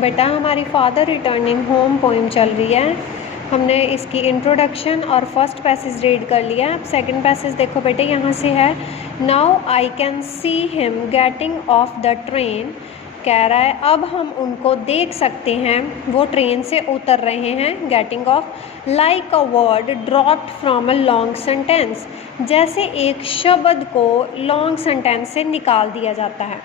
बेटा हमारी father returning home poem चल रही है। हमने इसकी इंट्रोडक्शन और फर्स्ट पैसेज रीड कर लिया। अब सेकंड पैसेज देखो बेटे, यहाँ से है now I can see him getting off the train. कह रहा है अब हम उनको देख सकते हैं, वो ट्रेन से उतर रहे हैं। Getting off like a word dropped from a long sentence, जैसे एक शब्द को लॉन्ग सेंटेंस से निकाल दिया जाता है।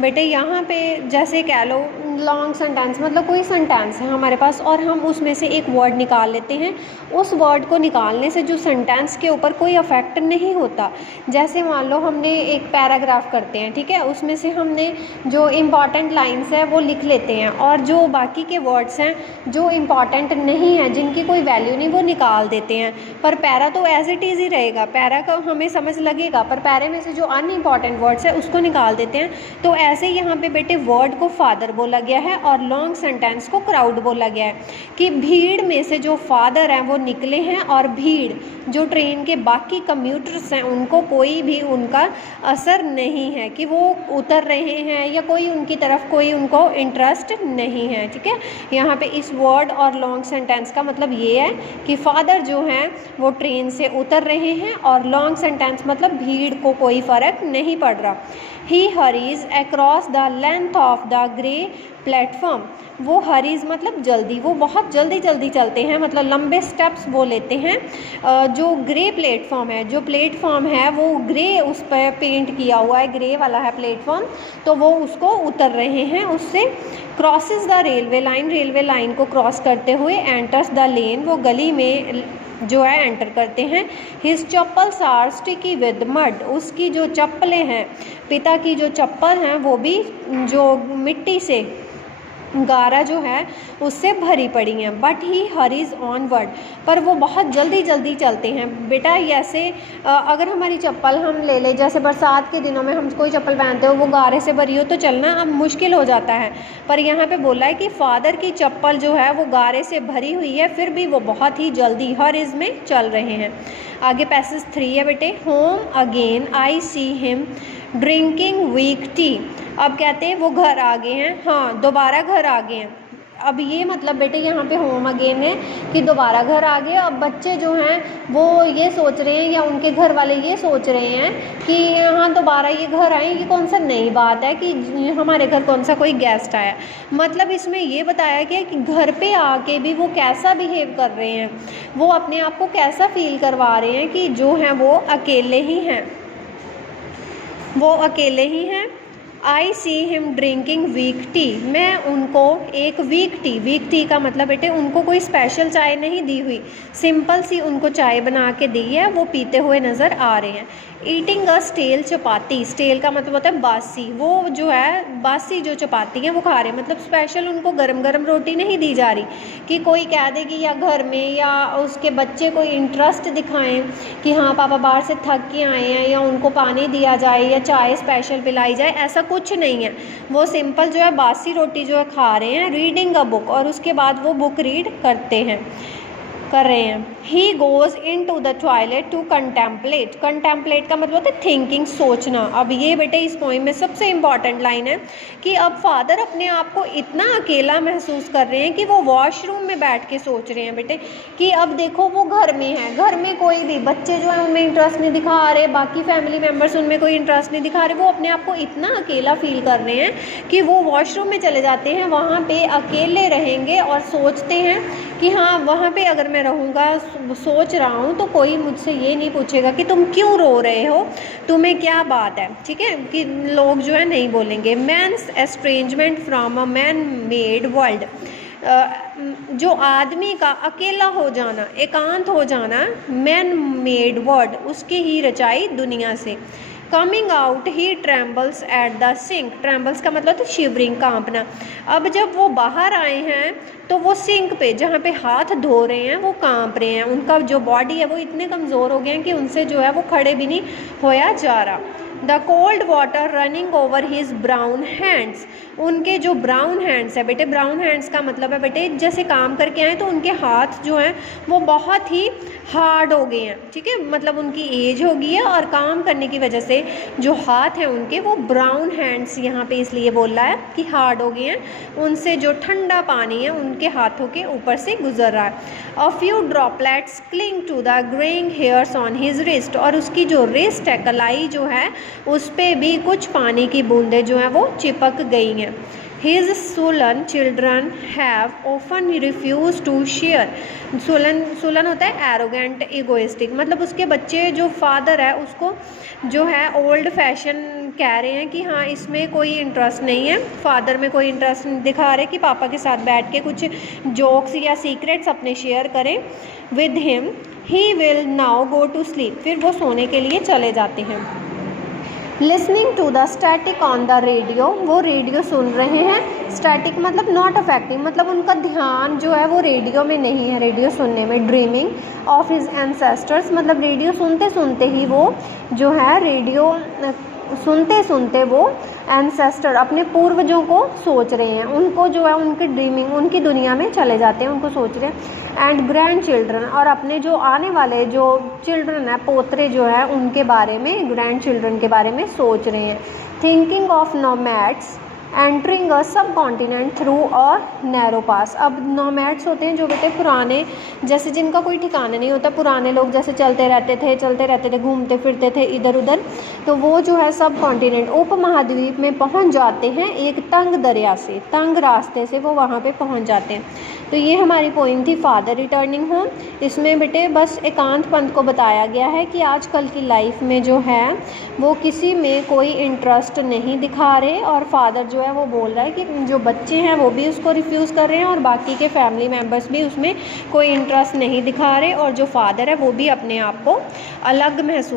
बेटे यहाँ पे जैसे कह लो लॉन्ग सेंटेंस मतलब कोई सेंटेंस है हमारे पास और हम उसमें से एक वर्ड निकाल लेते हैं। उस वर्ड को निकालने से जो सेंटेंस के ऊपर कोई अफेक्ट नहीं होता। जैसे मान लो हमने एक पैराग्राफ करते हैं, ठीक है, उसमें से हमने जो इम्पॉर्टेंट लाइंस है वो लिख लेते हैं और जो बाकी के वर्ड्स हैं जो इम्पॉर्टेंट नहीं है, जिनकी कोई वैल्यू नहीं, वो निकाल देते हैं। पर पैरा तो एज इट इज़ ही रहेगा, पैरा का हमें समझ लगेगा, पर पैरे में से जो अनइम्पॉर्टेंट वर्ड्स है उसको निकाल देते हैं। तो ऐसे यहाँ पे बेटे वर्ड को फादर बोला गया है और लॉन्ग सेंटेंस को क्राउड बोला गया है कि भीड़ में से जो फादर हैं वो निकले हैं और भीड़ जो ट्रेन के बाकी कम्यूटर्स हैं उनको कोई भी उनका असर नहीं है कि वो उतर रहे हैं या कोई उनकी तरफ कोई उनको इंटरेस्ट नहीं है। ठीक है, यहाँ पे इस वर्ड और लॉन्ग सेंटेंस का मतलब ये है कि फादर जो हैं वो ट्रेन से उतर रहे हैं और लॉन्ग सेंटेंस मतलब भीड़ को कोई फ़र्क नहीं पड़ रहा। He hurries across the length of the grey platform. वो हरीज मतलब जल्दी, वो बहुत जल्दी जल्दी चलते हैं, मतलब लंबे स्टेप्स वो लेते हैं। जो ग्रे प्लेटफॉर्म है, जो प्लेटफॉर्म है वो ग्रे उस पर पेंट किया हुआ है, ग्रे वाला है प्लेटफॉर्म, तो वो उसको उतर रहे हैं उससे। Crosses the railway line, railway line को क्रॉस करते हुए। एंटर्स द लेन, वो गली में जो है एंटर करते हैं। His chappals are sticky with mud, उसकी जो चप्पलें हैं, पिता की जो चप्पल हैं वो भी जो मिट्टी से गारा जो है उससे भरी पड़ी हैं। बट ही हरीज ऑनवर्ड, पर वो बहुत जल्दी जल्दी चलते हैं। बेटा ऐसे अगर हमारी चप्पल हम ले लें, जैसे बरसात के दिनों में हम कोई चप्पल पहनते हो वो गारे से भरी हो तो चलना अब मुश्किल हो जाता है। पर यहाँ पे बोला है कि फादर की चप्पल जो है वो गारे से भरी हुई है, फिर भी वो बहुत ही जल्दी हरीज में चल रहे हैं। आगे पैसेज 3 है बेटे, home again I see him drinking weak tea. अब कहते हैं वो घर आ गए हैं, हाँ दोबारा घर आ गए हैं। अब ये मतलब बेटे यहाँ पे होम अगेन है कि दोबारा घर आ गए। अब बच्चे जो हैं वो ये सोच रहे हैं या उनके घर वाले ये सोच रहे हैं कि हाँ दोबारा ये घर आए, ये कौन सा नई बात है कि हमारे घर कौन सा कोई गेस्ट आया। मतलब इसमें ये बताया गया कि घर पे आके भी वो कैसा बिहेव कर रहे हैं, वो अपने आप को कैसा फील करवा रहे हैं कि जो हैं वो अकेले ही हैं, वो अकेले ही हैं। I see him drinking weak tea, मैं उनको एक वीक टी का मतलब बेटे उनको कोई स्पेशल चाय नहीं दी हुई, सिंपल सी उनको चाय बना के दी है, वो पीते हुए नज़र आ रहे हैं। Eating a stale chapati, stale का मतलब होता है बासी, वो जो है बासी जो चपाती है वो खा रहे हैं। मतलब स्पेशल उनको गरम गरम रोटी नहीं दी जा रही कि कोई कह दे कि या घर में या उसके बच्चे कोई इंटरेस्ट दिखाएं कि हाँ पापा बाहर से थक के आए हैं, या उनको पानी दिया जाए या चाय स्पेशल पिलाई जाए, ऐसा कुछ नहीं है। वो सिंपल जो है बासी रोटी जो है खा रहे हैं। रीडिंग अ बुक, और उसके बाद वो बुक रीड कर रहे हैं। He goes into the toilet to contemplate, contemplate का मतलब होता है थिंकिंग, सोचना। अब ये बेटे इस पोइम में सबसे इम्पॉर्टेंट लाइन है कि अब फादर अपने आप को इतना अकेला महसूस कर रहे हैं कि वो वॉशरूम में बैठ के सोच रहे हैं बेटे कि अब देखो वो घर में है, घर में कोई भी बच्चे जो है उनमें इंटरेस्ट नहीं दिखा रहे, बाकी फैमिली मेम्बर्स उनमें कोई इंटरेस्ट नहीं दिखा रहे, वो अपने आप को इतना अकेला फील कर रहे हैं कि वो वॉशरूम में चले जाते हैं, वहाँ पर अकेले रहेंगे और सोचते हैं कि हाँ वहाँ पे अगर मैं रहूँगा, सोच रहा हूँ तो कोई मुझसे ये नहीं पूछेगा कि तुम क्यों रो रहे हो, तुम्हें क्या बात है। ठीक है, कि लोग जो है नहीं बोलेंगे। Man's estrangement from a man made world, जो आदमी का अकेला हो जाना, एकांत हो जाना, मैन मेड वर्ल्ड, उसकी ही रचाई दुनिया से। Coming out he trembles at the sink, trembles का मतलब तो शिवरिंग, कांपना। अब जब वो बाहर आए हैं तो वो सिंक पे जहाँ पे हाथ धो रहे हैं वो कांप रहे हैं, उनका जो बॉडी है वो इतने कमज़ोर हो गए हैं कि उनसे जो है वो खड़े भी नहीं होया जा रहा। The cold water running over his brown hands. उनके जो ब्राउन हैंड्स है बेटे, ब्राउन हैंड्स का मतलब है बेटे जैसे काम करके आए तो उनके हाथ जो हैं वो बहुत ही हार्ड हो गए हैं, ठीक है, मतलब उनकी एज हो गई है और काम करने की वजह से जो हाथ हैं उनके वो ब्राउन हैंड्स यहाँ पे इसलिए बोल रहा है कि हार्ड हो गए हैं, उनसे जो ठंडा पानी है उनके हाथों के ऊपर से गुजर रहा है। A few droplets cling to the greying hairs on his wrist, और उसकी जो रिस्ट है, कलाई जो है, उस पर भी कुछ पानी की बूंदें जो हैं वो चिपक गई हैं। His sullen children have often refused to share। सुलन होता है एरोगेंट, इगोइस्टिक, मतलब उसके बच्चे जो फादर है उसको जो है ओल्ड फैशन कह रहे हैं कि हाँ इसमें कोई इंटरेस्ट नहीं है, फादर में कोई इंटरेस्ट नहीं दिखा रहे कि पापा के साथ बैठ के कुछ जोक्स या सीक्रेट्स अपने शेयर करें with him. He will now go to sleep, फिर वो सोने के लिए चले जाते हैं। Listening to the static on the radio, वो रेडियो सुन रहे हैं। स्टैटिक मतलब नॉट अफेक्टिंग, मतलब उनका ध्यान जो है वो रेडियो में नहीं है, रेडियो सुनने में। ड्रीमिंग ऑफ हिज एंसेस्टर्स, मतलब रेडियो सुनते सुनते ही वो जो है रेडियो सुनते सुनते वो एंसेस्टर अपने पूर्वजों को सोच रहे हैं, उनको जो है उनकी ड्रीमिंग, उनकी दुनिया में चले जाते हैं, उनको सोच रहे हैं। एंड ग्रैंड चिल्ड्रन, और अपने जो आने वाले जो चिल्ड्रन है, पोतरे जो है, उनके बारे में, ग्रैंड चिल्ड्रन के बारे में सोच रहे हैं। Thinking of nomads entering a सब कॉन्टिनेंट थ्रू अ नैरो पास। अब नोमैड्स होते हैं जो बेटे पुराने, जैसे जिनका कोई ठिकाना नहीं होता, पुराने लोग जैसे चलते रहते थे, घूमते फिरते थे इधर उधर, तो वो जो है सब कॉन्टिनेंट, उपमहाद्वीप में पहुंच जाते हैं एक तंग दरिया से, तंग रास्ते से वो वहाँ पे पहुंच जाते हैं। तो ये हमारी पोइम थी फादर रिटर्निंग होम। इसमें बेटे बस एकांत पंथ को बताया गया है कि आजकल की लाइफ में जो है वो किसी में कोई इंटरेस्ट नहीं दिखा रहे, और फादर जो है वो बोल रहा है कि जो बच्चे हैं वो भी उसको रिफ्यूज़ कर रहे हैं और बाकी के फैमिली मेम्बर्स भी उसमें कोई इंटरेस्ट नहीं दिखा रहे, और जो फादर है वो भी अपने आप को अलग महसूस